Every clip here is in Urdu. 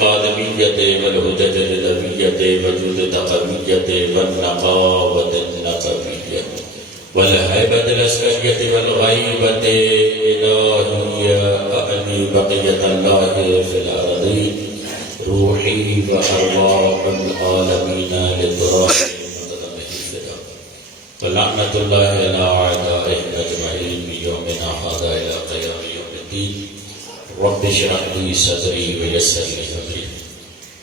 القادمیت والحجج النبویت وجود تقویت والنقاوت النقبیت والحیبت العسکریت والغیبت الہی اعلی بقیت اللہ فی الارضین روحی و ارواح العالمین للدراج ولعنت اللہ علی اعدائهم اجمعین بیومنا هذا الى قیام یوم الدین رب اشرح لي صدری ویسر لي امری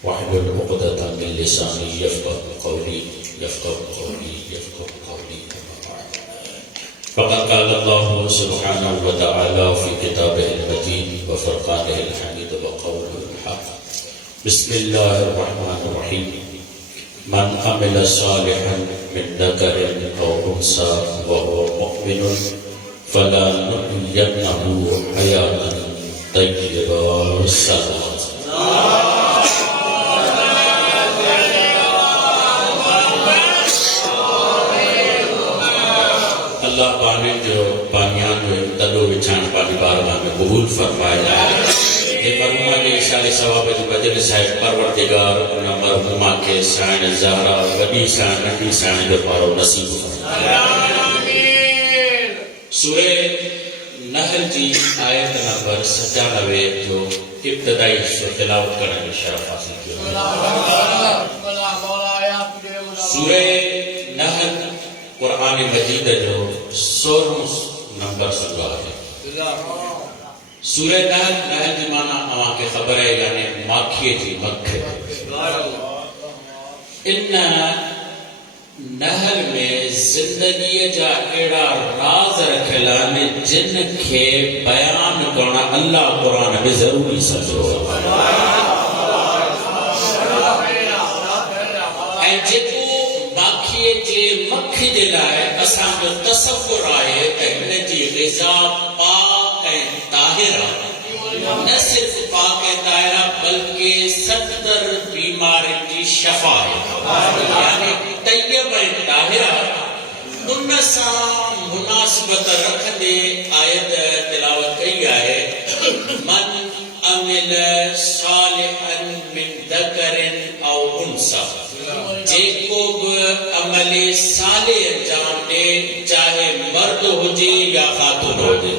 واحلل عقدۃ من لسانی یفقهوا قولی فقد قال الله سبحانه وتعالى في كتابه المجيد وفرقانه الحميد وقوله الحق بسم الله الرحمن الرحيم من عمل صالحا من ذكر أو أنثى وهو مؤمن فلنحيينه حياة طيبة سلامة. اللہ پانی جو پانیان جو تدو وچھان پانی بارگاہ میں قبول فرمایا یہ مرحومہ کے اشارے ثواب جو بجل صاحب پروردگار انہا مرحومہ کے سائن زہرہ وڈی سائن نٹی سائن جو پارو نصیب فرمایا. سورہ نحل جی آیت نمبر 97 جو ابتدائی سو تلاوت کرنے میں شرف حاصل کیا. سورہ نحل قرآن مجید جو 16 نمبر سورہ ہے. سورہ نحل جی معنی اوہاں کے خبر ہے یعنی ماکھیے جی مکھے. ان نحل میں زندگی جا ایڑا راز رکھلانے جن کے بیان کرنا اللہ قرآن میں ضروری سمجھو. اے جکو باقی جے مکھی دے لائے اساں جو تصور آئے کہ جی غذا پاک ہے طاہرہ نہ صرف پاک ہے طاہرہ بلکہ 70 بیماری کی شفا ہے یعنی طیب ہے طاہرہ. ان ساں مناسبت رکھ دے آیت تلاوت کئی آئے من عمل صالحا من ذکر او انثى جے کو عمل صالح انجام دے چاہے مرد ہو جے یا خاتون ہو جے.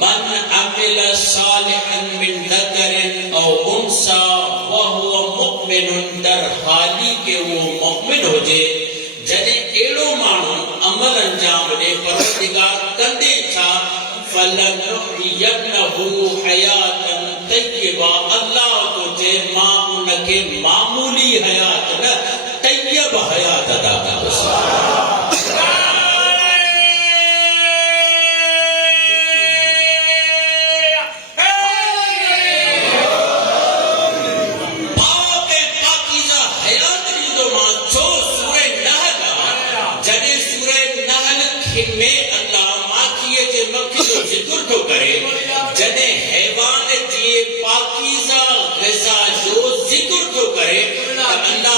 من عمل صالحا من ذکر او انثى وهو مؤمن در حالی کہ وہ مؤمن ہو جے جدے ایڑو مانو عمل انجام دے پروردگار کندے تھا فَلَنُحْيِيَنَّهُ حَيَاتًا طَيِّبَةً اللہ تو جے ماں ان کے معمولی حیات نہ طیب حیات ادا کر. جدے حیوان جی پاکیزہ غذا جو ذکر تو کرے اللہ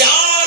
4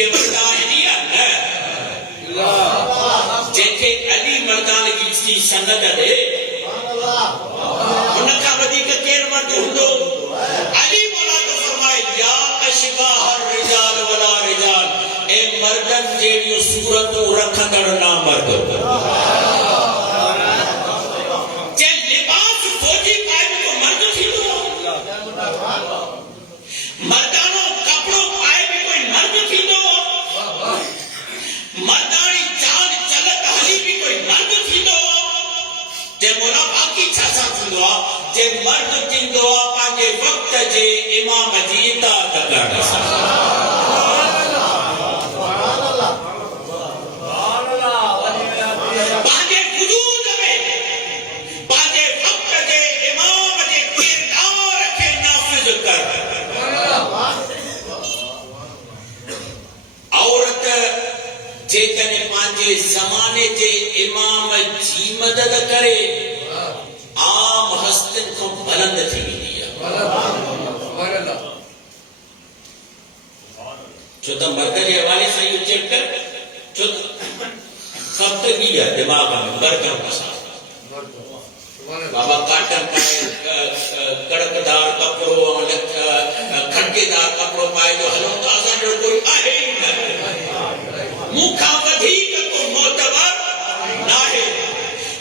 یہ بڑا ہے نہیں جیکے علی مردان کی سند دے ان کا ودی کا کیر مرد ہندو علی مولا تو فرمائے یا اشباہ الرجال ولا رجال اے مردن جیڑیو صورتوں رکھندڑ نہ مرد جے لباس فوجی پائے تو مرد تھی دو مردانوں کپڑوں پائے بھی کوئی مرد تھی دو مردانی چاند چلت حلی بھی کوئی مرد تھی دو جے مولا باقی چھاسا تھی دو جے مرد تھی دو پانجے وقت جے امام جیتا تکڑا سا جیکنے پانچے زمانے جے امام جی مدد کرے عام ہستن کو بلند تھی بھی دیا چھوٹا مردہ کے حوالے سے یہ چیک کر چھوٹا خبت گیا دماغ میں مردوں کا ساتھ بابا کاٹن پائے کڑکدار کپڑوں کھڑکےدار کپڑوں پائے جو ہلوں تو آسان جو کوئی آئے ہی نہ مکھا ودھیک کو معتبر نہ ہے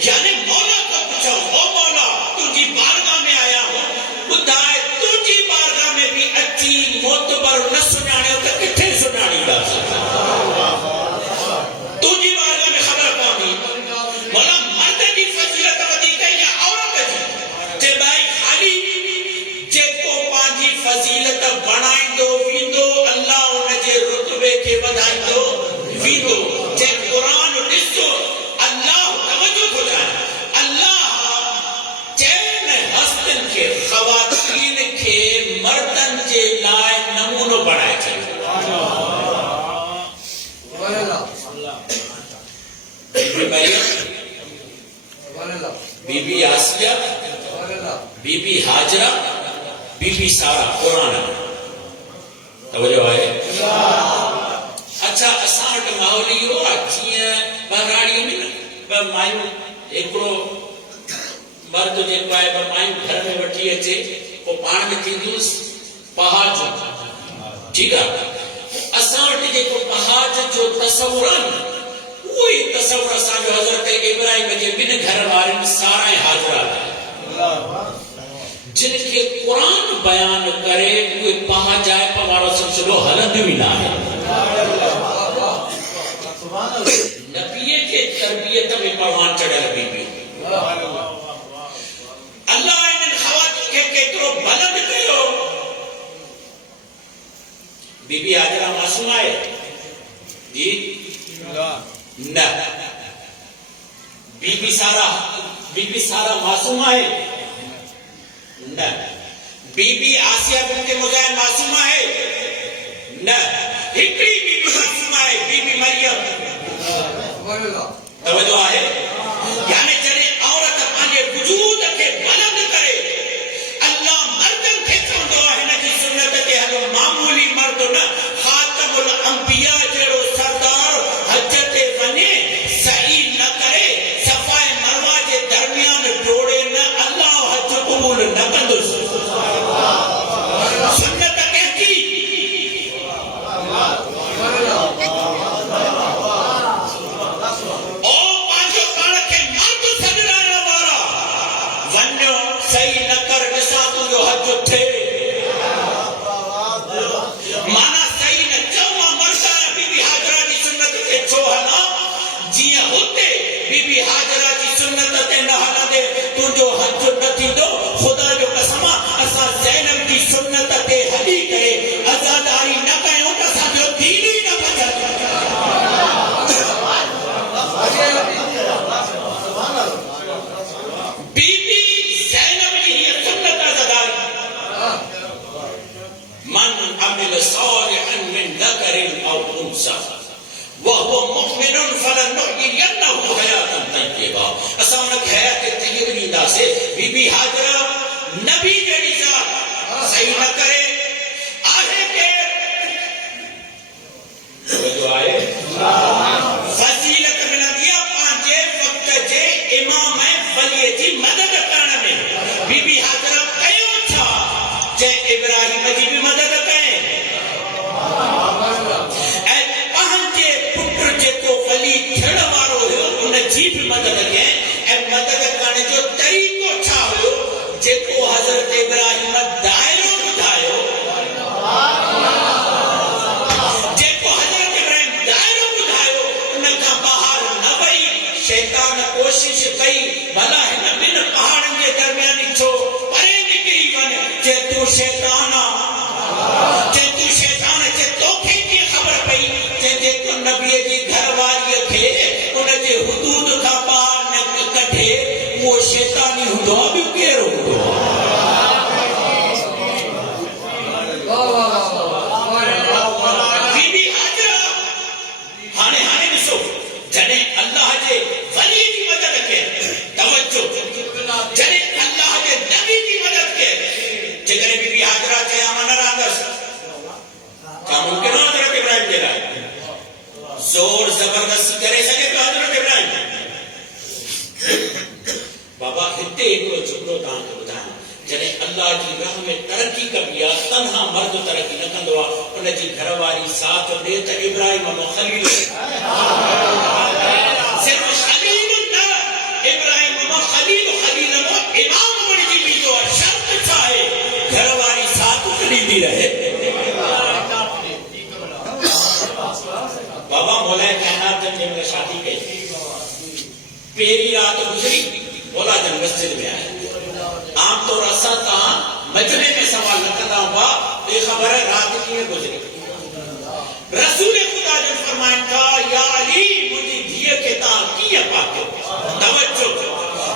یعنی مولا کا پوچھا او مولا تجھی بارگاہ میں آیا ہوں بدھائے تجھی بارگاہ میں بھی اچھی معتبر نہ سنانے ہوتا کتھے سنانی دا تجھی بارگاہ میں خبر پانی مولا مرد کی فضیلت ودھیک ہے یا عورت جی جے بھائی خالی جے کو پانچی فضیلت بڑھائیں دو ویندو اللہ انہیں جے رتبے کے بدھائیں دو ویدو جے قرآن ڈسو اللہ توجہ ہو جائے اللہ چین ہستن کے خواتین کے مردن کے لائے نمونو بڑھائے چاہیے Bibi Maryam Bibi Asiya Bibi Hajra Bibi Sarah Quran توجہ ہے اچھا اساٹ ماحولی ہو اچھی بہراڑی میں مائیو ایکڑو مرد جو پائے مائیو گھر میں وٹھی اچے وہ پان میں تھیندوس پہاج ٹھیک ہے اساٹ جے کو پہاج جو تصورن وہی تصور اساں جو حضرت ابراہیم جے بن گھر وارن سارے حاضرہ جن کے قرآن بیان کرے وہ پہاج آئے پوارا سلسلو ہلند بھی نہ ہے نبی کے تربیت میں پروان چڑھا بی بی اللہ ان خوات کے کترو بلند کرو بی بی حاجرہ معصوم آئے جی نہ بی بی سارا معصوم آئے نہ بی بی آسیہ بنت مزاحم معصوم آئے نہ ہکڑی بی بی معصوم آئے بی بی مریم توجہ ہے یعنی جنہیں عورت پانے وجود کے بلند کرے اللہ مردن کے چوندو ہے نا جی سنت کے حلو معمولی مرد نہ خاتم الانبیاء جڑو سردار حجت بنے صحیح نہ کرے صفائے مروہ کے درمیان ڈوڑے نہ اللہ حج قبول نہ کندو سنت کہتی مانا صحیح نہ چوما مرتا بی بی حاجرہ کی سنت کے چوہنا جیاں ہوتے بی بی حاجرہ کی سنت تے نہانا دے تو جو حج نتی دو خدا جو قسمہ اسا زینب کی سنت تے حدی کرے ازاداری نہ کہوں کہ سا جو دینی نہ بچا بی بی زینب کی یہ سنت ازاداری من عمل صالحا من ذکر او انثى وهو مؤمن فلنحيينه حیاتا طیبہ اسانک حیات طیبہ دا سے بی بی حاجرہ نبی جڑی ذات صحیح نہ کرے آہے کہ زور زبردستی کرے سکے تو حضرت ابراہیم بابا ہتے ایک جملو تان کے بتائیں جنہیں اللہ کی راہ میں ترقی کبیا تنہا مرد ترقی نہ کندوا ان جی گھر واری ساتھ دے تے ابراہیم و خلیل صرف خلیل نہ ابراہیم و خلیل خلیل و امام بڑی جی بھی جو شرط چاہے گھر واری ساتھ خلیدی رہے بابا مولا کائنات جب میں شادی کی پہلی رات گزری مولا جن مسجد میں آئے عام طور اسا تا مجمع میں سوال نہ کرنا با بے خبر ہے رات کی گزری رسول خدا نے فرمایا تھا یا علی مجھے دھیے کے تا کیا پاتے توجہ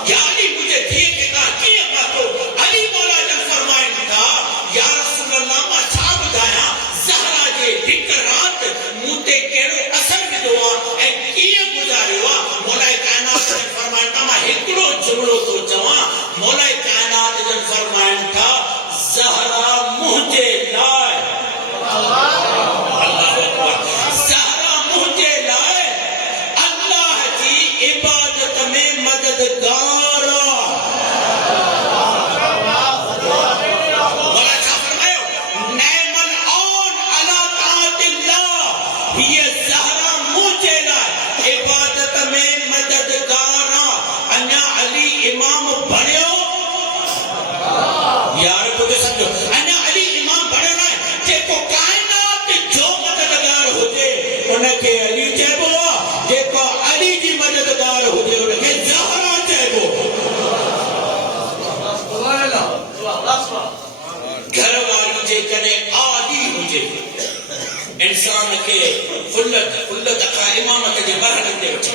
یا علی مجھے دھیے کے تا کیا پاتے علی مولا نے فرمایا تھا یا رسول اللہ ما چھا بتایا زہرا جے ہک رات موتے کیڑو اثر دعا اے کیے گزارے وا مولا کائنات نے فرمایا تھا ما ہکڑو جملو تو جوان مولا کائنات نے فرمایا تھا زہرا مجھے لائے اللہ اکبر زہرا مجھے لائے اللہ کی عبادت میں مددگار مولا کیا فرمایا نعم العون علی طاعت اللہ یہ زہرا مجھے لائے عبادت میں مددگار انیا علی امام بڑھو یار کو دے سمجھو انیا علی امام بڑھو نہ جے کو کائنات جو مددگار ہوتے انہیں کے علی چاہبو جے کو علی جی مددگار ہوتے انہیں کے زہرا چاہبو گھر والی جے کنے آدھی ہوجے انسان کے فلت اقرا امامت جے برحلت دے بچے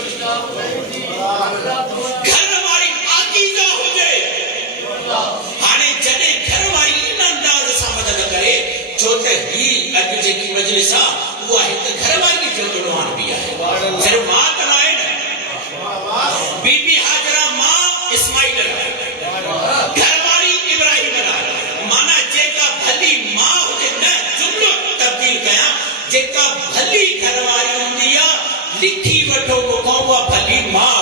گھر والی آقیدہ ہوجے ہانے جنے گھر والی ان انداز سا مدد کرے چھوٹے ہی اگر جے کی مجلسہ وہ ہے تو گھر والی جو دنوان بھی آئے صرف ماں تلائے بی بی حاجرہ ماں اسماعیل گھر والی ابراہیم مانا جے کا بھلی ماں ہوجے نہ جملو تبدیل گیا جے کا بھلی گھر والی ہوندیا لکھی وٹھو کو کہوا بھلی ماں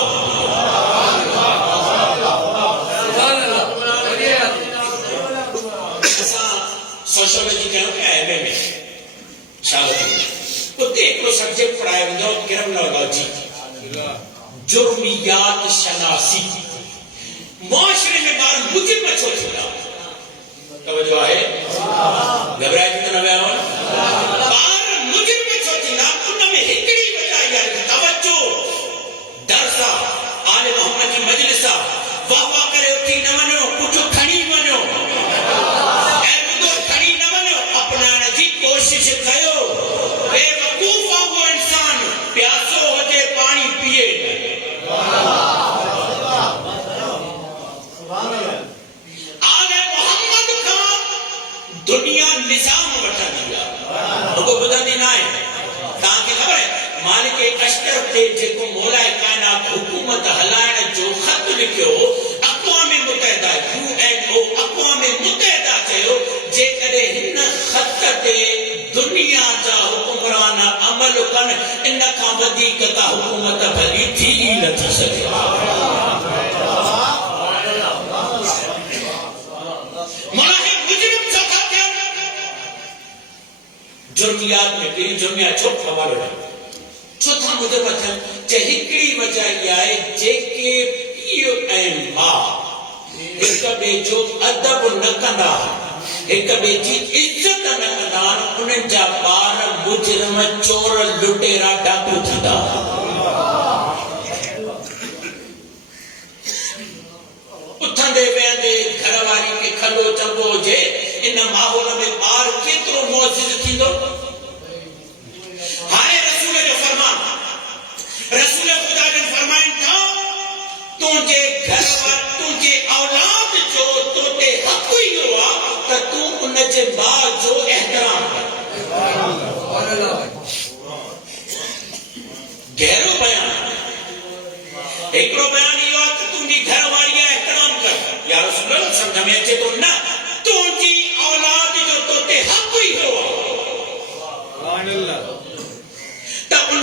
سوشولوجی کہنا کہ ایم اے میں شاگرد وہ ایک لو سبجیکٹ پڑھائے ہوئے کرمنالوجی جرمیات شناسی معاشرے میں بار مجرم چھوڑ چھوڑا توجہ ہے گھبرائے کتنا میں آؤں بار مجرم چھوڑ چھوڑا انہوں میں ہکڑی بچائی ہے توجہ درسہ آل محمد کی مجلسہ واہ کرے اٹھی نہ منو کچھ کھڑی منو کوشش کرو بے وقوف آگو انسان پیاسو ہوتے پانی پیے آل محمد کا دنیا نظام بٹھا دیا ان کو بدل دینا ہے تاکہ خبر ہے مالک اشتر تے جے کو مولا کائنات حکومت ہلائن جو خط لکھو اقوام متحدہ UN اقوام متحدہ چاہو جے کرے ہن خط تے دنیا جا حکمران عمل کن ان کا ودیک کا حکومت بھلی تھی نہ تھی سکے مولا مجرم سکھا کیا جرمیات میں پھر جرمیات چھوٹ حوالے ہے چوتھا مجرم تھا چہکڑی وجہ یہ آئے جے کے پیو این با ایک بے جو ادب نکندا ایک بے جی عزت نکندان انہیں جا بار مجرم چور لٹیرا ڈاکو تھی دا اتھن دے بیندے گھر والی کے کھلو چنگو جے ان ماحول میں بار کترو معزز تھی دو ہائے رسول جو فرمان رسول خدا نے فرمائن تھا تجھے گھر وار تجھے اولاد جو توتے حق ہوئی ہوا تو تو ان کے بعد جو احترام کر گہرو بیان ایکڑو بیان یہ ہوا کہ تجھے گھر واری احترام کر یا رسول اللہ سمجھا میں اچھے تو نہ تجھے اولاد جو توتے حق ہوئی ہوا تب ان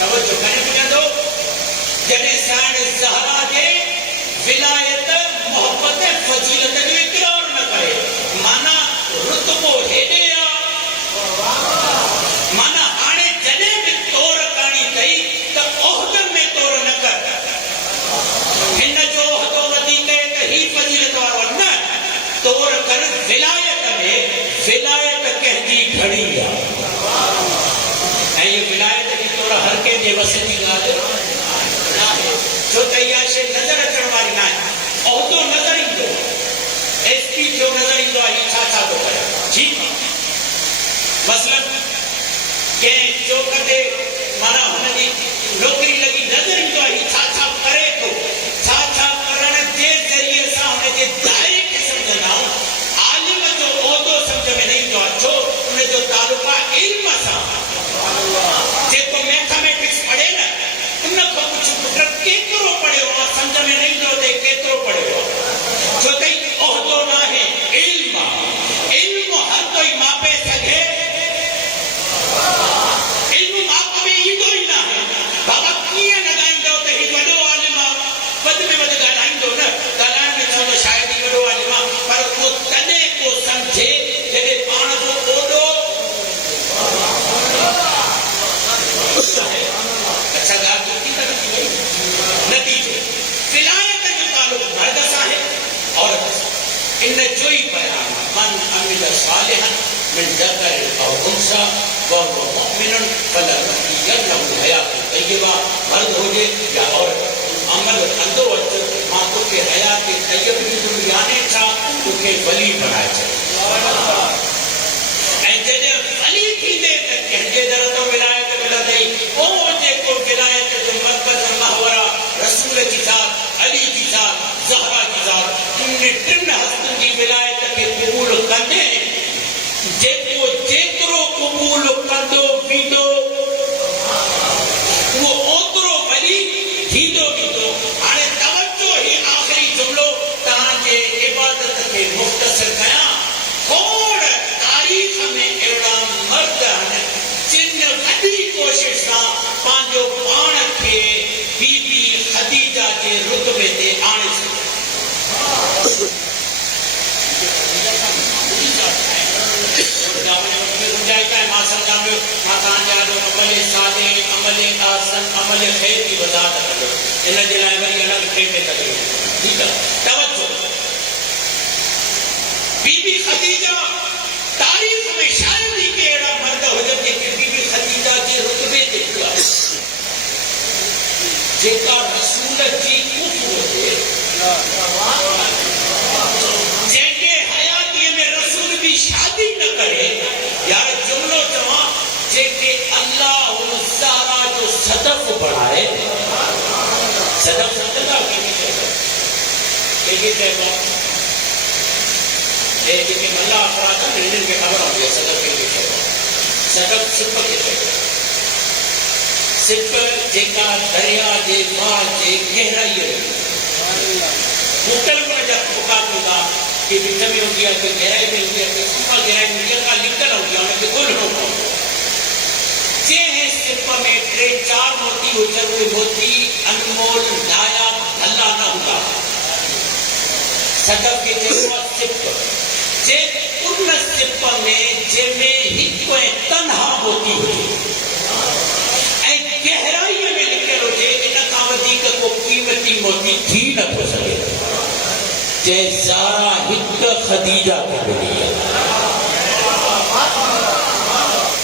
توجہ کریں بجندو جنہیں سائن زہرا دے ولایت محبت فضیلت جو اقرار نہ کرے مانا رتبو ہیڈے یا مانا آنے جنے بھی طور کانی کئی تو عہدن میں طور نہ کر ہن جو عہدو ودی کہے کہ ہی فضیلت وارو نہ طور کر ولایت میں ولایت کہتی گھڑی یا یہ ولایت کی طور ہر کے دے وسطی گالے جو تیاشے نظر اچھڑ واری نہ ہے عہدو نظر ہی دو ایس پی جو نظر ہی دو آئی چھا دو کرے ٹھیک مثلا کہ جو کہتے مانا ہمیں دی نوکری لگی نظر ہی دو آئی چھا کرے تو چھا کرنے دے ذریعے سا ہمیں دے دائرے کے سمجھنا ہوں عالم جو عہدو سمجھ میں نہیں دو اچھو انہیں جو تعلقہ علم سا جے کو میتھمیٹکس پڑھے نا انہیں کو کچھ پٹر کیترو پڑھے ہو سمجھ میں نہیں دو دے کیترو پڑھے ہو جو کئی عہدو نہ ہے علم ہر کوئی ماپے سکے علم ماپ میں ایدو ہی نہ ہے بابا کیے نگائیں دو تے ہی وڈو عالمہ ود میں ود گلائیں دو نا گلائیں میں چھو تو شاید ہی وڈو عالمہ پر وہ تنے کو سمجھے جگہ پانا جو عہدو اچھا گار جو کی طرح کی نتیجے ولایت جو تعلق مرد سا ہے عورت سا ان جوئی بیان من عمل صالحا من ذکر او انثى وهو مؤمن فلنحيينه حیات طیبہ مرد ہو جائے یا عورت عمل اندو اچھا ماں تو کہ حیات طیب کی دنیانے چھا تو کہ ولی بنائے چھا جدے ولی تھی دے تک کہ درد و ولایت ملدئی او جے کو ولایت جو مرکز محورہ رسول کی ذات علی کی ذات زہرا کی ذات انہیں تن حسن کی ولایت کے قبول کرنے جے کو جیترو قبول کردو بیدو وہ اوترو ولی تھیدو بیدو آنے توجہ ہی آخری جملو تہاں جے عبادت کے مختصر کھایا کھوڑ تاریخ میں ایڑا مرد ہیں جن وڈی کوشش کا پانجو پان کے بی بی خدیجہ کے رتبے تے آنے سے عمل سادے عمل آسن عمل خیر کی وضاحت کرو انہیں جلائے بری الگ ٹھیکے کرو ٹھیک ہے توجہ بی بی خدیجہ تاریخ میں شاید ہی کہ ایڑا مرد ہو جاتے کہ بی بی خدیجہ کے رتبے دیکھا جے کا رسول جی کف ہوتے جے کے حیاتی میں رسول بھی شادی نہ کرے یار جملو جوان جے کہ اللہ زہرا جو صدف بڑھائے صدف صدقہ کی کہتے ہیں کہ ملا افراد ملن کے خبر ہوتی ہے صدف کے کہتے ہیں صدف سپ کے کہتے ہیں سپ جے کا دریا جے ماں جے گہرائی ہے مختلف میں جب بخات ہوگا کہ بچہ میں ہو گیا کہ گہرائی میں ہو گیا کہ سپا گہرائی میں ہو گیا کہ لکھل ہو گیا کہ کل ہو گیا جے ہیں سپ میں ترے چار موتی ہو چروے موتی انمول نایاب اللہ نہ ہوگا صدف کے جیسا سپ جے ان سپ میں جے میں ہی کوئی تنہا ہوتی ہوئی اے گہرائی میں لکھل ہو جے انہا کامتی کا کو قیمتی موتی تھی نہ ہو سکے جے زارا ہک خدیجہ کے ملی ہے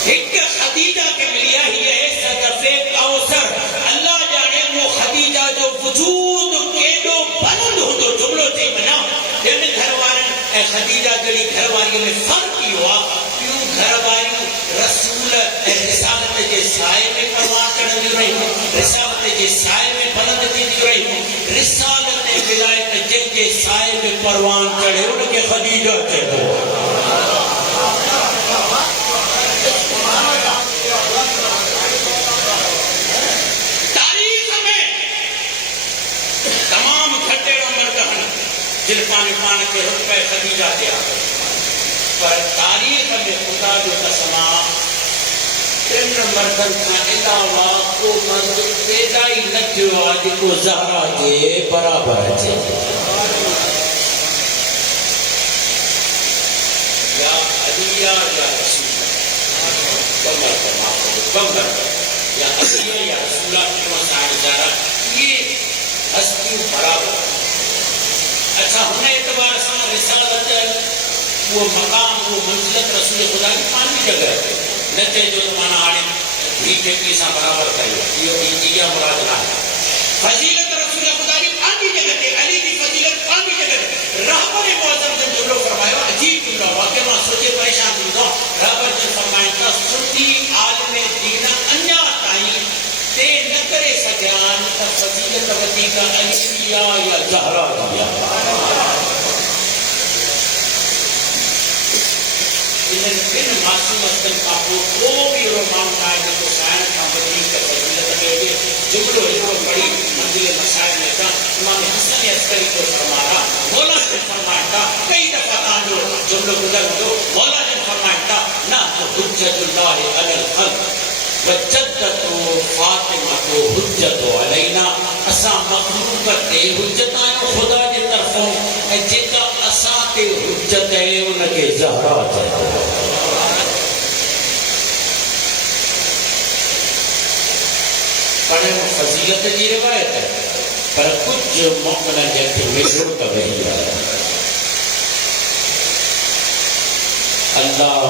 ہک خدیجہ کے ملیا ہی ہے صدف کوثر اللہ جانے وہ خدیجہ جو وجود کے دو بلند ہو تو جملوں سے بنا جن گھر والن اے خدیجہ جڑی گھر والی میں فرق کی ہوا کیوں گھر والی رسول رسالت کے سائے میں پروان کرنے رہی ہوں رسالت کے سائے میں بلند دی رہی ہوں رسالت ولایت جن کے سائے میں پروان چڑھے ان کے خدیجہ چڑھے تاریخ میں تمام گھٹے مرد ہیں جن پان کے رتبے خدیجہ دیا پر تاریخ میں خدا جو قسمہ تین مردن کا علاوہ کو مرد پیدا ہی نہ تھیو آج کو زہرا جے برابر اچے یا علیہ یا رسول بمبر یا علیہ یا رسولہ کی مسائل زہرا یہ ہستی برابر. اچھا ہمیں اعتبار ساں رسالت وہ مقام وہ منزلت رسول خدا کی پانچ جگہ ہے نتے جو مانا آنے بھیٹے پیسا برابر کریے یہ مراد نہ ہے. فضیلت رسول خدا کی پانچ جگہ ہے علی کی فضیلت پانچ جگہ ہے. رہبر معظم جن جملوں فرمایا عجیب جملہ واقعہ میں سوچے پریشان تھی دو رہبر جن فرمائیں تا سنتی عالم دین انیا تائیں تے نہ کرے سجان تا فضیلت ودی کا علی یا زہرا دیا. ان معصوم استن کا کوئی رومان نائے جو سائن کا بدی کا فضیلت کے جملو ایک بڑی منزل مسائل میں تھا. امام حسن عسکری کو فرمایا مولا نے فرمایا تھا کئی دفعہ جو جملو گزر دو مولا نے فرمایا تھا نہ حجت اللہ علی الخلق وجدت فاطمہ حجت علینا اسا مخلوقت حجت آئیں خدا کی طرفوں جیکا اسا تے حجت ہے ان کے زہرا ہے. پڑھے فضیلت کی روایت ہے پر کچھ موقع جیسے مجھوڑ کا وہی ہے. اللہ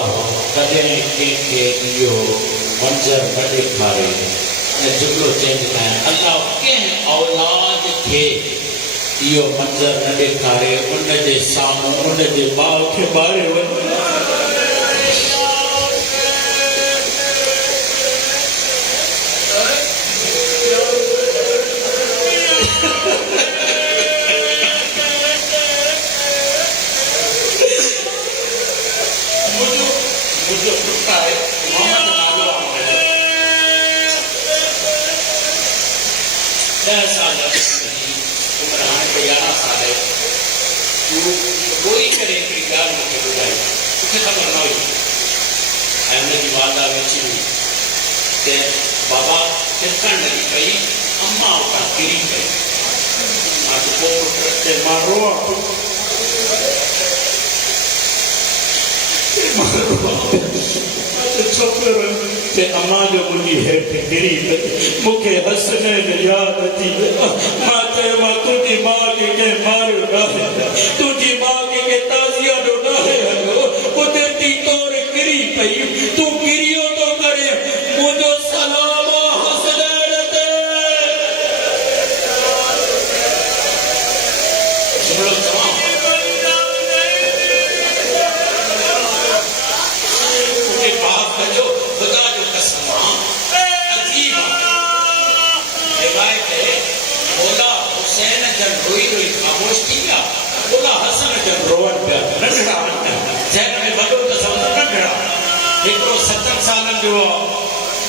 کدیں کے دیو منظر نہ دکھائے جملو چینج کریں اللہ کہیں اولاد کے دیو منظر نہ دکھائے ان دے ساموں ان دے باؤ کے بارے کوئی کرے کہ گال مجھے بجائی کچھ خبر نہ ہوئی احمد کی والدہ بچی ہوئی کہ بابا ترکن لگی پئی اماں اوپر گری پئی آج کو پٹرتے مارو چھوکر اماں جو مجھے ہے گری پئی مکھے حسنے یاد تھی ماں تے ماں تجھی ماں کے مارو نہ تجھی ماں کے تازیہ جو نہ ہے وہ دیتی طور گری پئی تو گریو تو کرے مجھو سلام حسنے تے سمجھو تمام مجھے باپ بجو خدا جو قسم عجیب روایت ہے مولا حسین جن روئی روئی خاموش کیا مولا حسن جن روان پیا ننڈڑا ذہن میں وڈو تصور ننڈڑا ایکڑو 70 سالن جو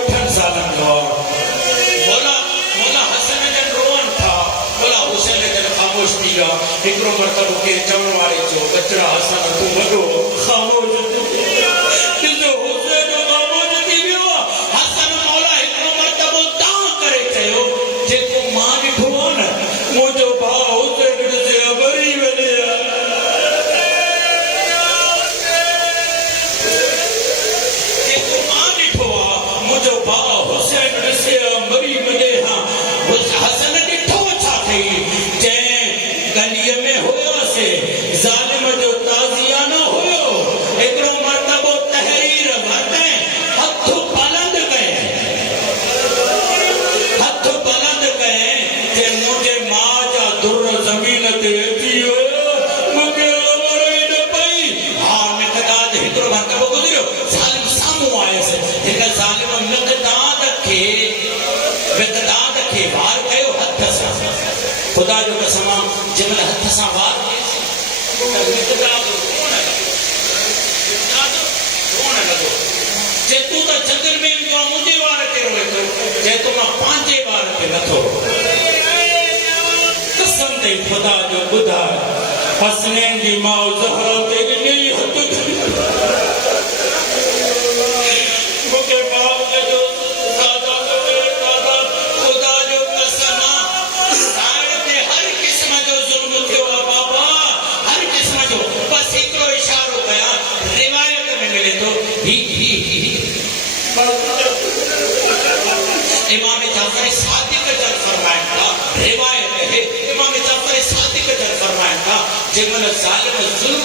8 سالن جو مولا حسن جن روان تھا مولا حسین جن خاموش کیا ایکڑو مرتبہ کے چون والے جو بچڑا حسن تو وڈو خاموش خدا جو قسمہ جمل ہتھ سا وار جے تو تا جنگل میں ان کو مجھے وار کے روئے تو جے تو ماں پانچے وار کے نتھو قسم دے خدا جو بدھا حسنین کی ماں زہرا تے نہیں ہتھ مکے باپ امام جعفر صادق جل فرمائن تھا، روایت ہے امام جعفر صادق جل فرمائن تھا جمل ظالم ظلم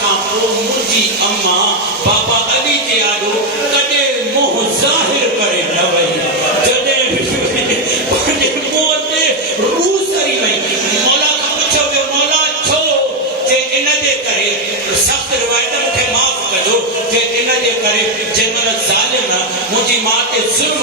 کان پو منجی اما بابا علی جي آڏو کڏي منهن ظاهر ڪري نه وئي، جڏهن پنهنجي منهن تي روح سري وئي. مولا کان پڇو ويو مولا ڇو جي ان جي ڪري سخت روایتن کي معاف ڪجو، جي ان جي ڪري جمل ظالم منهنجي ماء تي ظلم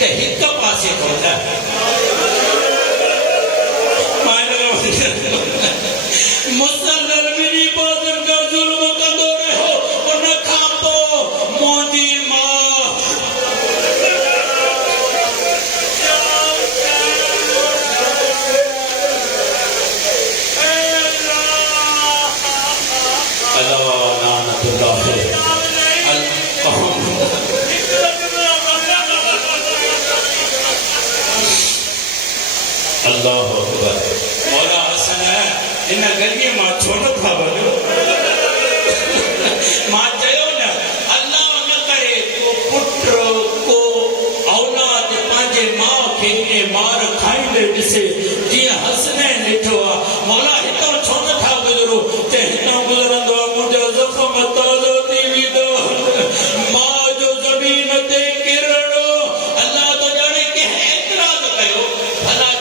ته هڪ پاسي پهچا مسلل بني بادر کا ظلم کندو رهو ان کان پو منهنجي ماء اللہ لعنت اللہ اللہ اکبر. مولا حسن ان گلی ماں چھو نہ تھا بھلو ماں چیو نا اللہ نہ کرے کو پٹر کو اولاد پانجے ماں کي مار کھائندے ڏسے جيئن حسنين ڏٺو آ. مولا هتو ڇو نہ تھا گذرو ته هتو گذرندو منهنجا زخم تازو ٿي ويندو ماں جو زمين تي ڪرڻو اللہ تو ڄاڻي کہ اعتراض کيو بھلا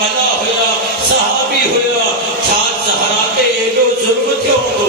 بھلا هيا صحابي هيا ڇا زهرا تي ايڏو ظلم ٿيو هوندو.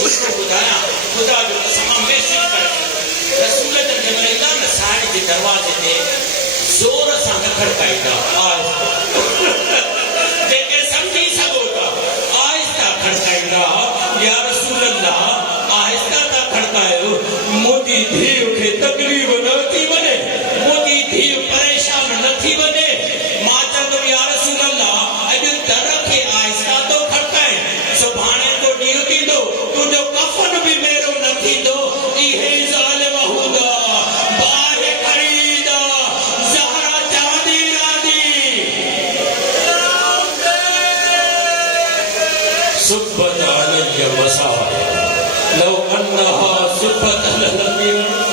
ظلم ٻڌايان خدا جو قسم محسوس ڪري رسول جن جمل سائن جي دروازے تي زور سان نه کڙڪائيندا جيڪي سمجھي سگهو ٿا آهسته کڙڪائيندا يا رسول الله آهسته تا کڙڪايو منهنجي ڌيءَ کي تڪليف نه ٿي وڃي منهنجي ڌيءَ پريشان نه ٿي وڃي. ماں چوندم يا رسول الله اڄ در کي آهسته تو کڙڪائي سڀاڻي تو ڏينهن ٿيندو تنهنجو کفن به ميرو نه ٿيندو اهي ظالم هوندا باهه خريدا زهرا چاندي رادي سبت علي وسعى لو انها سبت على الامير